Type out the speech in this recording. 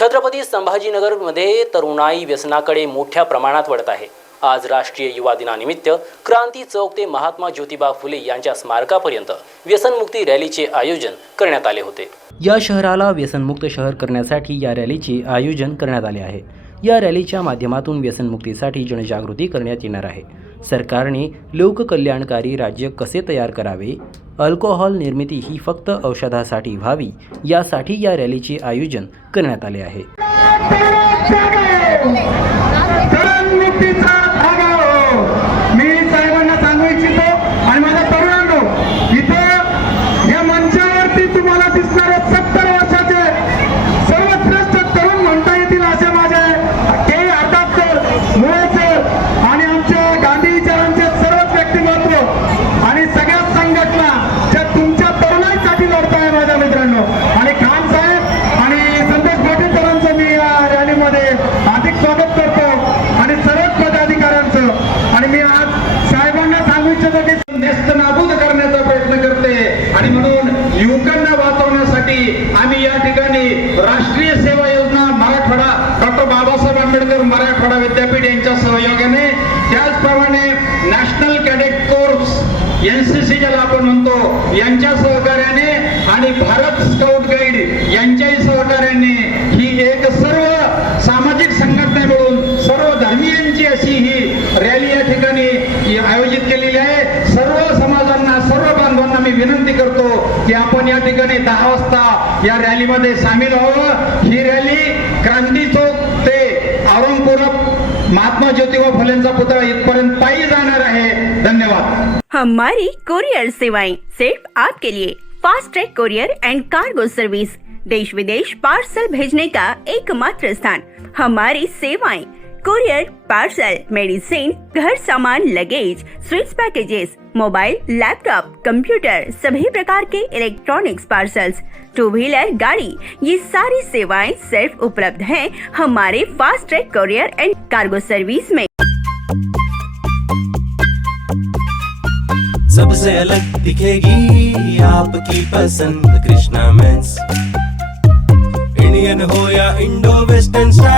छत्रपती संभाजीनगरमध्ये तरुणाई व्यसनाकडे मोठ्या प्रमाणात वळत आहे. आज राष्ट्रीय युवा दिनानिमित्त क्रांती चौक ते महात्मा ज्योतिबा फुले यांच्या स्मारकापर्यंत व्यसनमुक्ती रॅलीचे आयोजन करण्यात आले होते. या शहराला व्यसनमुक्त शहर करण्यासाठी या रॅलीचे आयोजन करण्यात आले आहे. या रॅलीच्या माध्यमातून व्यसनमुक्तीसाठी जनजागृती करण्यात येणार आहे. सरकारने लोककल्याणकारी राज्य कसे तयार करावे? अल्कोहोल निर्मिती ही फक्त औषधासाठी व्हावी यासाठी या रॅलीचे आयोजन करण्यात आले आहे. हार्दिक स्वागत करतो आणि सर्व पदाधिकाऱ्यांचं. आणि मी आज साहेबांना सांगू इच्छितो की नेस्त नाबूद करण्याचा प्रयत्न करते. आणि म्हणून युवकांना वाचवण्यासाठी आम्ही या ठिकाणी राष्ट्रीय सेवा योजना मराठवाडा डॉक्टर बाबासाहेब आंबेडकर मराठवाडा विद्यापीठ यांच्या सहयोगाने त्याचप्रमाणे नॅशनल कॅडेट कोर्स एनसीसी ज्याला आपण म्हणतो यांच्या सहकार्याने आणि भारत स्काउट गाईड यांच्याही सहकार्याने ही एक सर्व सामाजिक संघटना मिळून सर्व धर्मीयांची अशी ही रॅली या ठिकाणी आयोजित केलेली आहे. सर्व समाजांना सर्व बांधवांना मी विनंती करतो की आपण या ठिकाणी दहा वाजता या रॅलीमध्ये सामील व्हावं. ही रॅली क्रांती चौक ते औरंगपुर महात्मा ज्योतिबा फुलेंचा पुतळा इथपर्यंत पायी जाणार आहे. धन्यवाद. हमारी कोरियर सेवाएं सिर्फ आपके लिए. Fast track courier and cargo service देश विदेश पार्सल भेजने का एकमात्र स्थान. हमारी सेवाएं कुरियर पार्सल मेडिसिन घर, सामान luggage sweets packages mobile laptop computer सभी प्रकार के इलेक्ट्रॉनिक्स पार्सल्स टू व्हीलर गाड़ी, ये सारी सेवाएँ सिर्फ़ उपलब्ध हैं हमारे fast track courier and cargo service में। सबसे अलग दिखेगी आपकी पसंद कृष्णा मेंस। इंडियन हो या इंडो वेस्टर्न स्टाइल